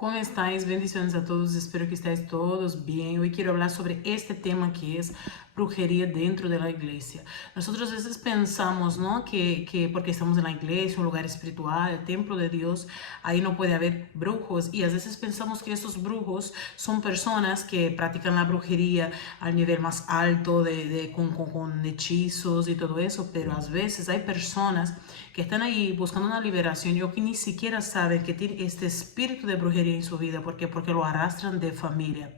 ¿Cómo estáis? Bendiciones a todos, espero que estéis todos bien. Hoy quiero hablar sobre este tema que es brujería dentro de la iglesia. Nosotros a veces pensamos, ¿no? Que porque estamos en la iglesia, un lugar espiritual, el templo de Dios, ahí no puede haber brujos. Y a veces pensamos que estos brujos son personas que practican la brujería al nivel más alto, con hechizos y todo eso, pero a veces hay personas que están ahí buscando una liberación o que ni siquiera saben que tiene este espíritu de brujería en su vida porque lo arrastran de familia.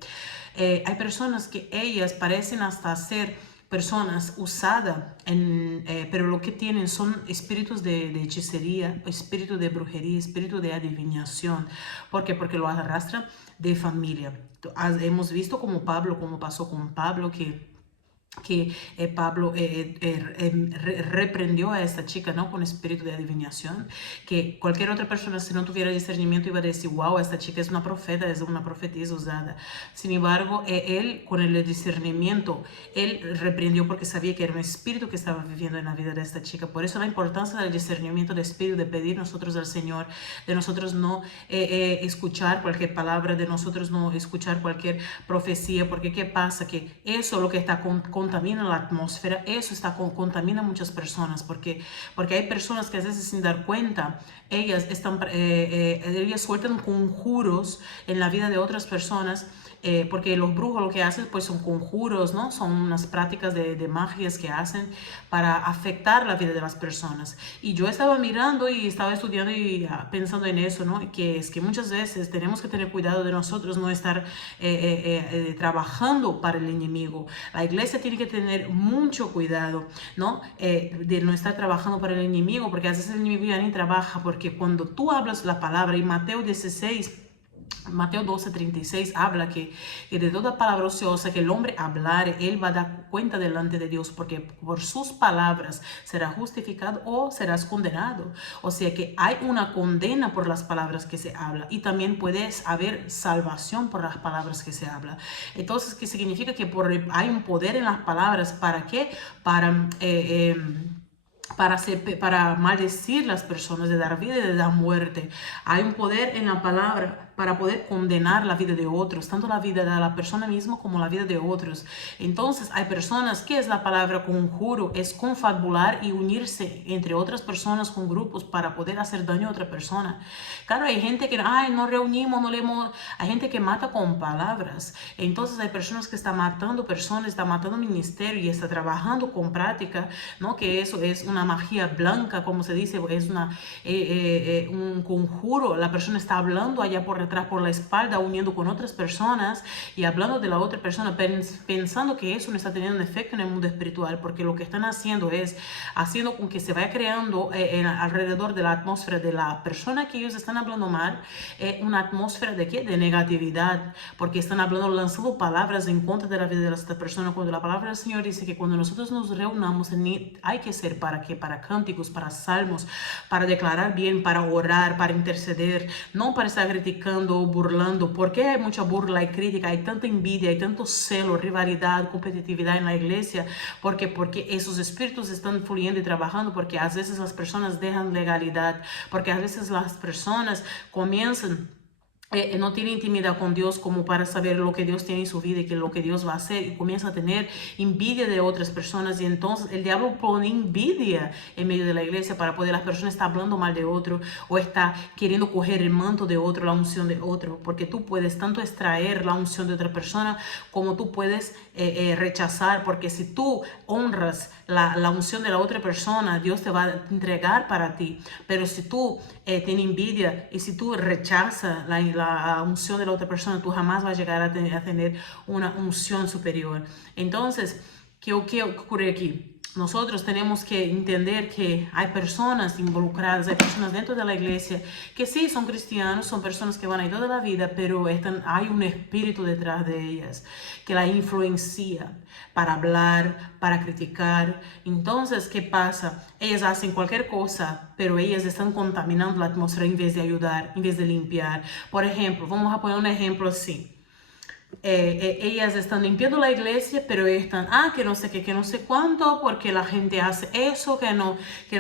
Hay personas que ellas parecen hasta ser personas usadas, pero lo que tienen son espíritus de hechicería, espíritu de brujería, espíritu de adivinación. ¿Por qué? Porque lo arrastran de familia. Hemos visto como pasó con Pablo, que Pablo reprendió a esta chica, ¿no? Con espíritu de adivinación, que cualquier otra persona, si no tuviera discernimiento, iba a decir, wow, esta chica es una profeta, es una profetisa usada. Sin embargo, él, con el discernimiento, él reprendió porque sabía que era un espíritu que estaba viviendo en la vida de esta chica. Por eso la importancia del discernimiento de espíritu, de pedir nosotros al Señor, de nosotros no escuchar cualquier palabra, de nosotros no escuchar cualquier profecía, porque ¿qué pasa? Que eso lo que está contamina la atmósfera, eso contamina a muchas personas, porque hay personas que a veces sin dar cuenta, ellas sueltan conjuros en la vida de otras personas, porque los brujos lo que hacen pues son conjuros, ¿no? Son unas prácticas de magias que hacen para afectar la vida de las personas. Y yo estaba mirando y estaba estudiando y pensando en eso, ¿no? Que es que muchas veces tenemos que tener cuidado de nosotros no estar trabajando para el enemigo. La iglesia tiene que tener mucho cuidado, ¿no? De no estar trabajando para el enemigo, porque a veces el enemigo ya ni trabaja, porque cuando tú hablas la palabra, y Mateo 12:36 habla que de toda palabra ociosa que el hombre hablare, él va a dar cuenta delante de Dios, porque por sus palabras será justificado o serás condenado. O sea que hay una condena por las palabras que se habla, y también puede haber salvación por las palabras que se habla. Entonces, ¿qué significa? Que hay un poder en las palabras. ¿Para qué? Para maldecir las personas, de dar vida y de dar muerte. Hay un poder en la palabra para poder condenar la vida de otros, tanto la vida de la persona misma como la vida de otros. Entonces hay personas, ¿qué es la palabra conjuro? Es confabular y unirse entre otras personas con grupos para poder hacer daño a otra persona. Claro, hay gente que, ay, no reunimos, no leemos, hay gente que mata con palabras. Entonces hay personas que están matando personas, están matando ministerio y está trabajando con práctica, ¿no? Que eso es una magia blanca, como se dice, es un conjuro. La persona está hablando allá por detrás, por la espalda, uniendo con otras personas y hablando de la otra persona, pensando que eso no está teniendo un efecto en el mundo espiritual, porque lo que están haciendo es haciendo con que se vaya creando alrededor de la atmósfera de la persona que ellos están hablando mal, una atmósfera de ¿qué? De negatividad, porque están hablando, lanzando palabras en contra de la vida de esta persona, cuando la palabra del Señor dice que cuando nosotros nos reunamos, hay que ser para qué, para cánticos, para salmos, para declarar bien, para orar, para interceder, no para estar criticando o burlando. Porque hay mucha burla y crítica, hay tanta envidia, hay tanto celo, rivalidad, competitividad en la iglesia, porque esos espíritus están fluyendo y trabajando, porque a veces las personas dejan legalidad, porque a veces las personas comienzan no tiene intimidad con Dios como para saber lo que Dios tiene en su vida y que lo que Dios va a hacer, y comienza a tener envidia de otras personas, y entonces el diablo pone envidia en medio de la iglesia para poder, las personas están hablando mal de otro o está queriendo coger el manto de otro, la unción de otro, porque tú puedes tanto extraer la unción de otra persona como tú puedes rechazar, porque si tú honras la unción de la otra persona, Dios te va a entregar para ti. Pero si tú tienes envidia y si tú rechazas la unción de la otra persona, tú jamás vas a llegar a tener una unción superior. Entonces, ¿qué ocurre aquí? Nosotros tenemos que entender que hay personas involucradas, hay personas dentro de la iglesia que sí son cristianos, son personas que van ahí toda la vida, pero hay un espíritu detrás de ellas que la influencia para hablar, para criticar. Entonces, ¿qué pasa? Ellas hacen cualquier cosa, pero ellas están contaminando la atmósfera en vez de ayudar, en vez de limpiar. Por ejemplo, vamos a poner un ejemplo así. ellas están limpiando la iglesia, pero ellas están, que no sé qué, que no sé cuánto, porque la gente hace eso, que no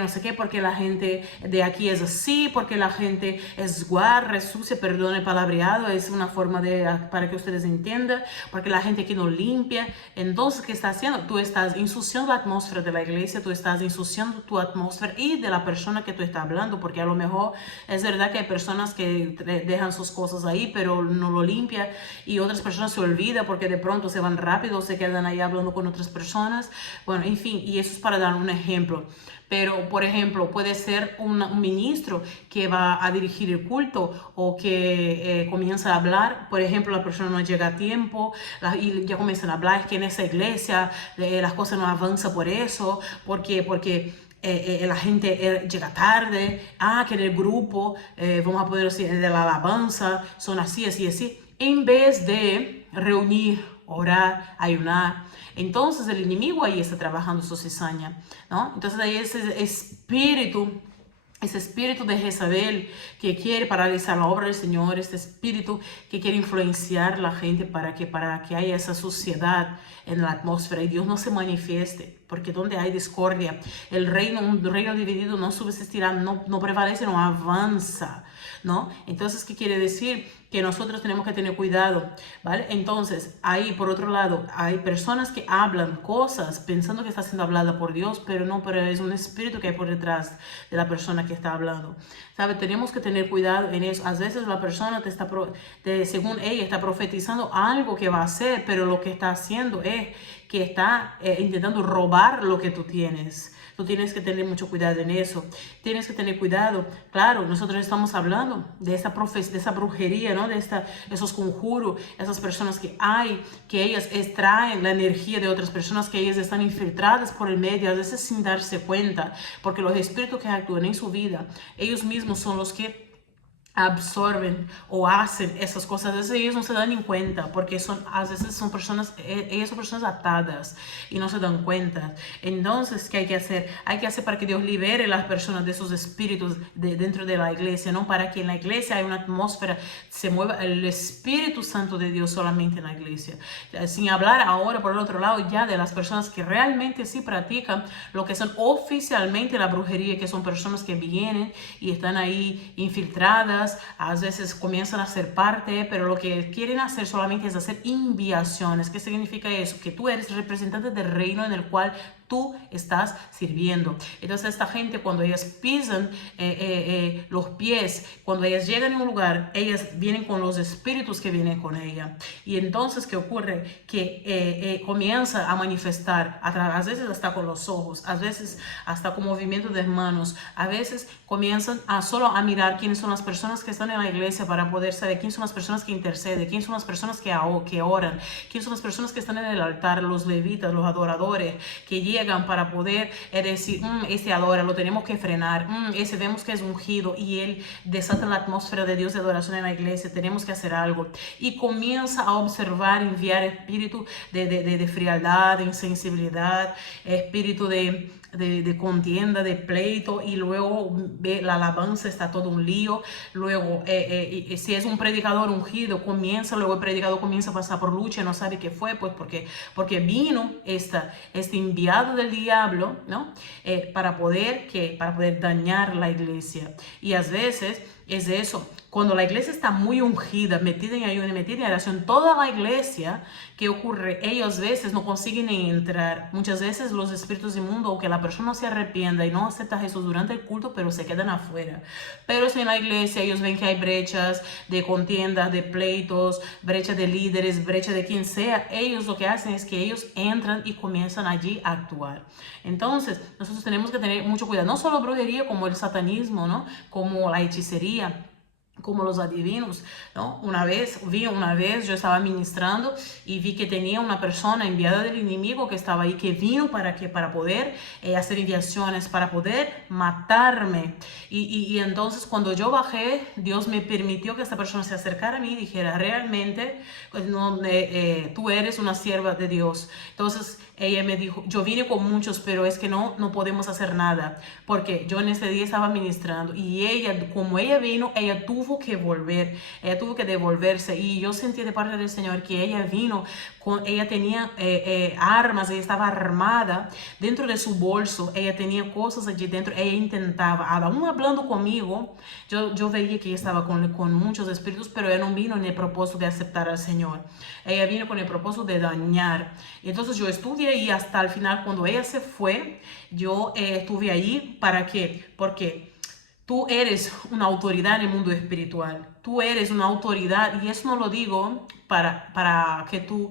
sé qué, porque la gente de aquí es así, porque la gente es guarra, es sucia, perdón el palabreado, es una forma para que ustedes entiendan, porque la gente aquí no limpia. Entonces, ¿qué está haciendo? Tú estás ensuciando la atmósfera de la iglesia, tú estás ensuciando tu atmósfera y de la persona que tú estás hablando, porque a lo mejor es verdad que hay personas que dejan sus cosas ahí, pero no lo limpian, y otras personas se olvidan porque de pronto se van rápido, se quedan ahí hablando con otras personas. Bueno, en fin, y eso es para dar un ejemplo. Pero, por ejemplo, puede ser un ministro que va a dirigir el culto o que comienza a hablar. Por ejemplo, la persona no llega a tiempo y ya comienzan a hablar. Es que en esa iglesia las cosas no avanzan por eso, porque la gente llega tarde. Que en el grupo, vamos a poner así, de la alabanza, son así, así, así. En vez de reunir, orar, ayunar. Entonces el enemigo ahí está trabajando su cizaña, ¿no? Entonces ahí ese espíritu de Jezabel que quiere paralizar la obra del Señor, este espíritu que quiere influenciar a la gente para que haya esa suciedad en la atmósfera y Dios no se manifieste. Porque donde hay discordia, un reino dividido no subsistirá, no prevalece, no avanza, ¿no? Entonces, ¿qué quiere decir? Que nosotros tenemos que tener cuidado, ¿vale? Entonces, ahí por otro lado, hay personas que hablan cosas pensando que está siendo hablada por Dios, pero es un espíritu que hay por detrás de la persona que está hablando, ¿sabe? Tenemos que tener cuidado en eso. A veces la persona según ella, está profetizando algo que va a hacer, pero lo que está haciendo es que está intentando robar lo que tú tienes. Tú tienes que tener mucho cuidado en eso. Tienes que tener cuidado. Claro, nosotros estamos hablando de esa brujería, ¿no? De esos conjuros, esas personas que ellas extraen la energía de otras personas, que ellas están infiltradas por el medio, a veces sin darse cuenta, porque los espíritus que actúan en su vida, ellos mismos son los que absorben o hacen esas cosas. A veces ellos no se dan en cuenta porque a veces son personas, ellas son personas atadas y no se dan cuenta. Entonces, ¿qué hay que hacer? Hay que hacer para que Dios libere a las personas de esos espíritus dentro de la iglesia, ¿no? Para que en la iglesia haya una atmósfera, se mueva el Espíritu Santo de Dios solamente en la iglesia. Sin hablar ahora por el otro lado ya de las personas que realmente sí practican lo que son oficialmente la brujería, que son personas que vienen y están ahí infiltradas. A veces comienzan a ser parte, pero lo que quieren hacer solamente es hacer enviaciones. ¿Qué significa eso? Que tú eres representante del reino en el cual tú estás sirviendo. Entonces esta gente, cuando ellas pisan los pies, cuando ellas llegan a un lugar, ellas vienen con los espíritus que vienen con ella. Y entonces, ¿qué ocurre? Que comienza a manifestar, a veces hasta con los ojos, a veces hasta con movimiento de manos, a veces comienzan solo a mirar quiénes son las personas que están en la iglesia para poder saber quiénes son las personas que interceden, quiénes son las personas que oran, quiénes son las personas que están en el altar, los levitas, los adoradores, que llegan para poder decir, ese adora, lo tenemos que frenar, ese vemos que es ungido y él desata la atmósfera de Dios de adoración en la iglesia, tenemos que hacer algo. Y comienza a observar, enviar espíritu de frialdad, de insensibilidad, espíritu de contienda, de pleito, y luego ve la alabanza, está todo un lío. Luego, si es un predicador ungido, luego el predicador comienza a pasar por lucha, no sabe qué fue, pues porque vino este enviado del diablo, ¿no? Para poder dañar la iglesia. Y a veces es eso. Cuando la iglesia está muy ungida, metida en ayuno, metida en oración, toda la iglesia, ¿qué ocurre? Ellos a veces no consiguen entrar. Muchas veces los espíritus inmundos, o que la persona no se arrepienta y no acepta a Jesús durante el culto, pero se quedan afuera. Pero si en la iglesia ellos ven que hay brechas de contiendas, de pleitos, brechas de líderes, brechas de quien sea, ellos lo que hacen es que ellos entran y comienzan allí a actuar. Entonces, nosotros tenemos que tener mucho cuidado. No solo brujería, como el satanismo, ¿no? Como la hechicería, como los adivinos, ¿no? Una vez yo estaba ministrando y vi que tenía una persona enviada del enemigo que estaba ahí, que vino para poder hacer enviaciones, para poder matarme. Y entonces cuando yo bajé, Dios me permitió que esta persona se acercara a mí y dijera, realmente, pues, no, tú eres una sierva de Dios. Entonces ella me dijo, yo vine con muchos, pero es que no podemos hacer nada, porque yo en ese día estaba ministrando y ella, como ella vino, ella tuvo que volver, ella tuvo que devolverse, y yo sentí de parte del Señor que ella vino, ella tenía armas, ella estaba armada, dentro de su bolso, ella tenía cosas allí dentro, ella intentaba, aún hablando conmigo, yo veía que ella estaba con muchos espíritus, pero ella no vino en el propósito de aceptar al Señor, ella vino con el propósito de dañar. Entonces yo estuve ahí hasta el final. Cuando ella se fue, yo estuve ahí. ¿Para qué? Porque tú eres una autoridad en el mundo espiritual. Tú eres una autoridad, y eso no lo digo para que tú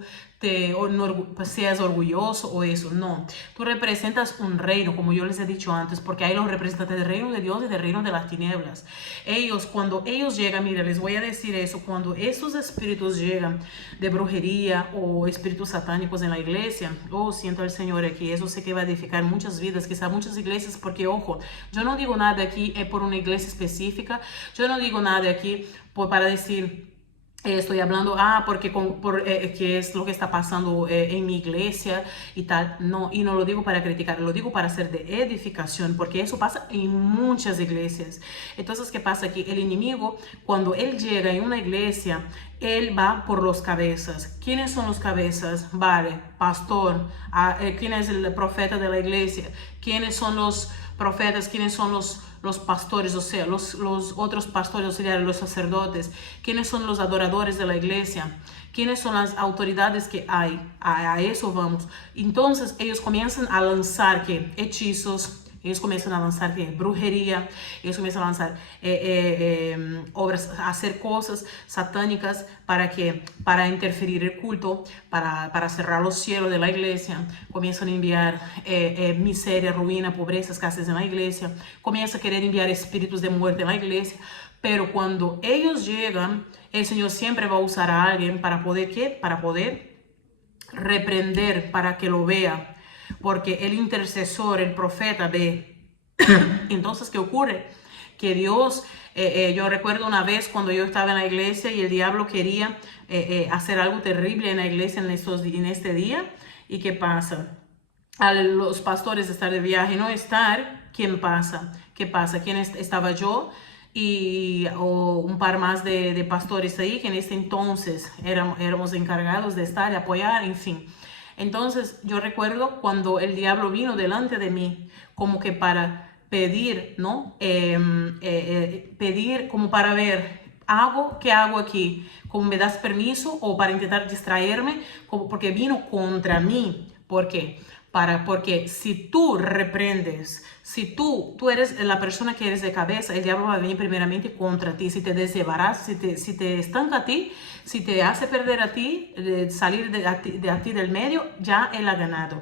seas orgulloso o eso, no. Tú representas un reino, como yo les he dicho antes, porque hay los representantes del reino de Dios y del reino de las tinieblas. Ellos, cuando ellos llegan, mira, les voy a decir eso, cuando esos espíritus llegan de brujería o espíritus satánicos en la iglesia, siento al Señor aquí, eso sé que va a edificar muchas vidas, quizá muchas iglesias, porque ojo, yo no digo nada aquí por una iglesia específica, yo no digo nada aquí para decir... estoy hablando, porque que es lo que está pasando en mi iglesia y tal. No, y no lo digo para criticar, lo digo para ser de edificación, porque eso pasa en muchas iglesias. Entonces, ¿qué pasa aquí? El enemigo, cuando él llega en una iglesia, él va por los cabezas. ¿Quiénes son los cabezas? Vale, pastor. ¿Quién es el profeta de la iglesia? ¿Quiénes son los profetas? ¿Quiénes son los pastores, o sea, los otros pastores auxiliares, los sacerdotes? ¿Quiénes son los adoradores de la iglesia? ¿Quiénes son las autoridades que hay? A eso vamos. Entonces ellos comienzan a lanzar hechizos, ellos comienzan a lanzar brujería, ellos comienzan a lanzar obras, a hacer cosas satánicas para interferir el culto, para cerrar los cielos de la iglesia. Comienzan a enviar miseria, ruina, pobreza, escasez en la iglesia. Comienzan a querer enviar espíritus de muerte en la iglesia. Pero cuando ellos llegan, el Señor siempre va a usar a alguien para poder, ¿qué? Para poder reprender, para que lo vea. Porque el intercesor, el profeta ve. Entonces, ¿qué ocurre? Que Dios, yo recuerdo una vez cuando yo estaba en la iglesia y el diablo quería hacer algo terrible en la iglesia en este día. ¿Y qué pasa? A los pastores estar de viaje, no estar, ¿quién pasa? ¿Qué pasa? ¿Quién estaba yo? Y un par más de pastores ahí, que en este entonces éramos encargados de estar, de apoyar, en fin. Entonces yo recuerdo cuando el diablo vino delante de mí como que para pedir, ¿no? Pedir como para ver, ¿qué hago aquí? ¿Cómo me das permiso? O para intentar distraerme, porque vino contra mí. ¿Por qué? Porque si tú reprendes, si tú eres la persona que eres de cabeza, el diablo va a venir primeramente contra ti. Si te desbarras, si te estanca a ti, si te hace perder a ti, salir de a ti del medio, ya él ha ganado.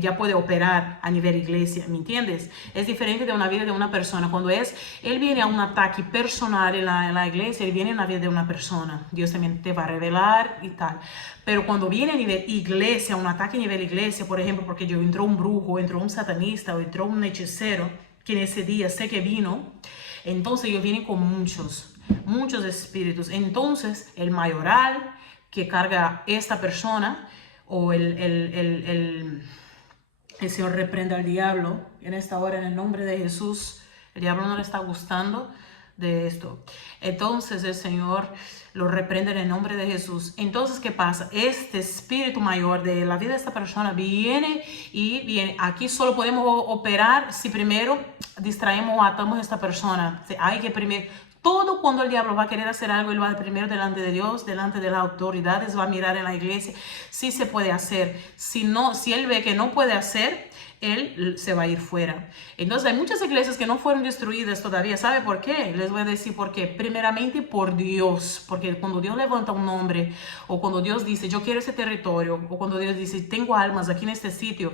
Ya puede operar a nivel iglesia, ¿me entiendes? Es diferente de una vida de una persona. Cuando él viene a un ataque personal en la iglesia, él viene en la vida de una persona. Dios también te va a revelar y tal. Pero cuando viene a nivel iglesia, un ataque a nivel iglesia, por ejemplo, porque entró un brujo, entró un satanista o entró un hechicero, que en ese día sé que vino, entonces ellos vienen con muchos espíritus. Entonces el mayoral que carga esta persona, o el Señor reprenda al diablo en esta hora en el nombre de Jesús. El diablo no le está gustando de esto. Entonces el Señor lo reprende en el nombre de Jesús. Entonces, ¿qué pasa? Este espíritu mayor de la vida de esta persona viene. Aquí solo podemos operar si primero distraemos o atamos a esta persona. Hay que primero... Todo cuando el diablo va a querer hacer algo, él va primero delante de Dios, delante de las autoridades, va a mirar en la iglesia si se puede hacer. Si él ve que no puede hacer, él se va a ir fuera. Entonces hay muchas iglesias que no fueron destruidas todavía. ¿Sabe por qué? Les voy a decir por qué. Primeramente por Dios. Porque cuando Dios levanta un nombre, o cuando Dios dice, yo quiero ese territorio, o cuando Dios dice, tengo almas aquí en este sitio,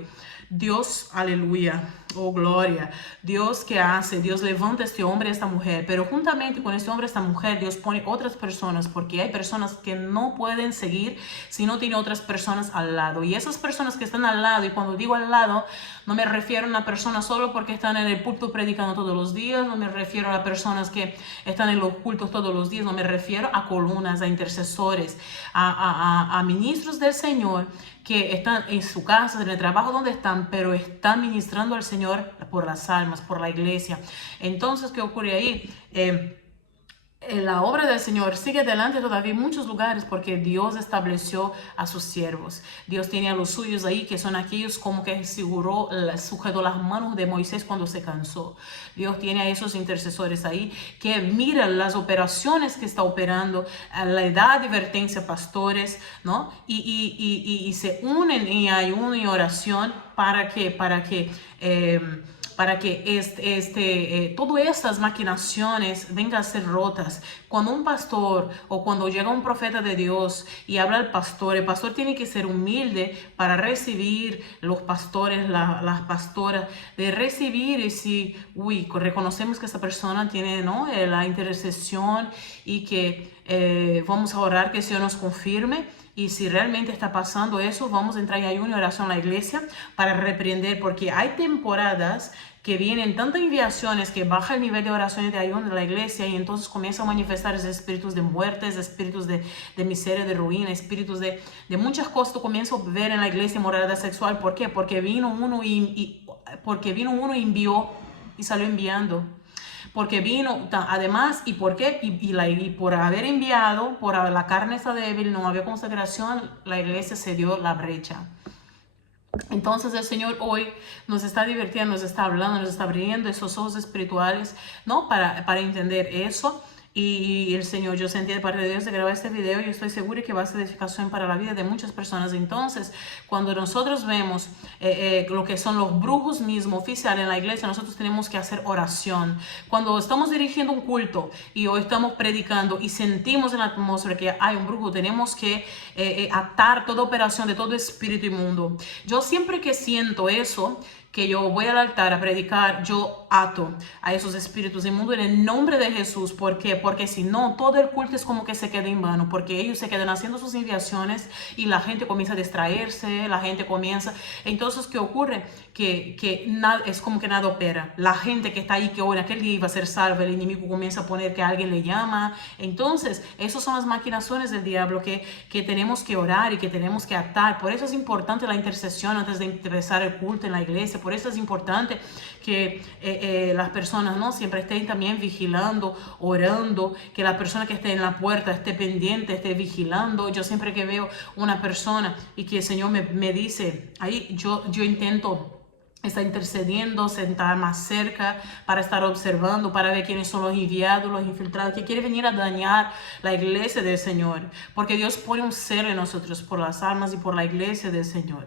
Dios, aleluya, oh gloria, Dios ¿qué hace? Dios levanta a este hombre y a esta mujer, pero juntamente con este hombre y esta mujer, Dios pone otras personas, porque hay personas que no pueden seguir si no tiene otras personas al lado, y esas personas que están al lado, y cuando digo al lado, No me refiero a una persona solo porque están en el púlpito predicando todos los días, no me refiero a las personas que están en los cultos todos los días, no me refiero a columnas, a intercesores, a ministros del Señor que están en su casa, en el trabajo donde están, pero están ministrando al Señor por las almas, por la iglesia. Entonces, ¿qué ocurre ahí? La obra del Señor sigue adelante todavía en muchos lugares porque Dios estableció a sus siervos. Dios tiene a los suyos ahí, que son aquellos como que sujetó las manos de Moisés cuando se cansó. Dios tiene a esos intercesores ahí que miran las operaciones que está operando, le da advertencia a pastores, ¿no? Y se unen en ayuno y oración para que todas estas maquinaciones vengan a ser rotas. Cuando un pastor o cuando llega un profeta de Dios y habla al pastor, el pastor tiene que ser humilde para recibir los pastores, las pastoras, de recibir y si, reconocemos que esa persona tiene, ¿no?, la intercesión y que vamos a orar que el Señor nos confirme. Y si realmente está pasando eso, vamos a entrar en ayuno y oración a la iglesia para reprender, porque hay temporadas que vienen tantas enviaciones que baja el nivel de oración y de ayuno de la iglesia y entonces comienza a manifestar esos espíritus de muertes, espíritus de miseria, de ruina, espíritus de muchas cosas. Tú comienzas a ver en la iglesia inmoralidad sexual. ¿Por qué? Porque vino uno y envió y salió enviando. Porque vino, además, ¿y por qué? Y por haber enviado, por la carne está débil, no había consagración, la iglesia se dio la brecha. Entonces el Señor hoy nos está divirtiendo, nos está hablando, nos está abriendo esos ojos espirituales, ¿no? Para entender eso. Y el Señor, yo sentí de parte de Dios de grabar este video y estoy segura que va a ser edificación para la vida de muchas personas. Entonces, cuando nosotros vemos lo que son los brujos mismos oficiales en la iglesia, nosotros tenemos que hacer oración. Cuando estamos dirigiendo un culto y hoy estamos predicando y sentimos en la atmósfera que hay un brujo, tenemos que atar toda operación de todo espíritu inmundo. Yo siempre que siento eso, que yo voy al altar a predicar, yo ato a esos espíritus inmundos en el nombre de Jesús. ¿Por qué? Porque si no, todo el culto es como que se queda en vano, porque ellos se quedan haciendo sus enviaciones y la gente comienza a distraerse, la gente comienza... Entonces, ¿qué ocurre? Que nada, es como que nada opera. La gente que está ahí, que hoy aquel día iba a ser salva, el enemigo comienza a poner que alguien le llama. Entonces, esas son las maquinaciones del diablo que tenemos que orar y que tenemos que atar. Por eso es importante la intercesión antes de empezar el culto en la iglesia. Por eso es importante que las personas, ¿no?, siempre estén también vigilando, orando, que la persona que esté en la puerta esté pendiente, esté vigilando. Yo siempre que veo una persona y que el Señor me dice, ahí yo intento estar intercediendo, sentar más cerca para estar observando, para ver quiénes son los enviados, los infiltrados, que quieren venir a dañar la iglesia del Señor. Porque Dios pone un celo en nosotros por las almas y por la iglesia del Señor.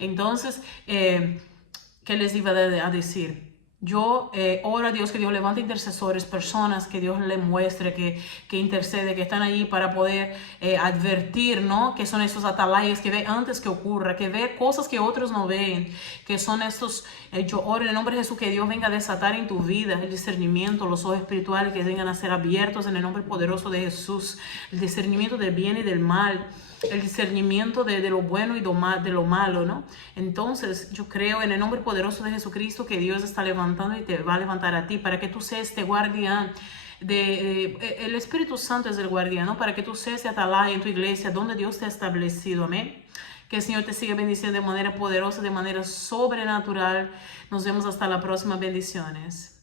Entonces, ¿qué les iba a decir? Yo oro a Dios que Dios levante intercesores, personas que Dios le muestre, que intercede, que están ahí para poder advertir, ¿no?, que son esos atalayas que ve antes que ocurra, que ve cosas que otros no ven, que son estos, yo oro en el nombre de Jesús que Dios venga a desatar en tu vida el discernimiento, los ojos espirituales que vengan a ser abiertos en el nombre poderoso de Jesús, el discernimiento del bien y del mal, el discernimiento de lo bueno y de lo malo, ¿no? Entonces yo creo en el nombre poderoso de Jesucristo que Dios está levantando y te va a levantar a ti para que tú seas este guardián. El Espíritu Santo es el guardián, ¿no?, para que tú seas este atalaya en tu iglesia donde Dios te ha establecido. Amén. Que el Señor te siga bendiciendo de manera poderosa, de manera sobrenatural. Nos vemos hasta la próxima. Bendiciones.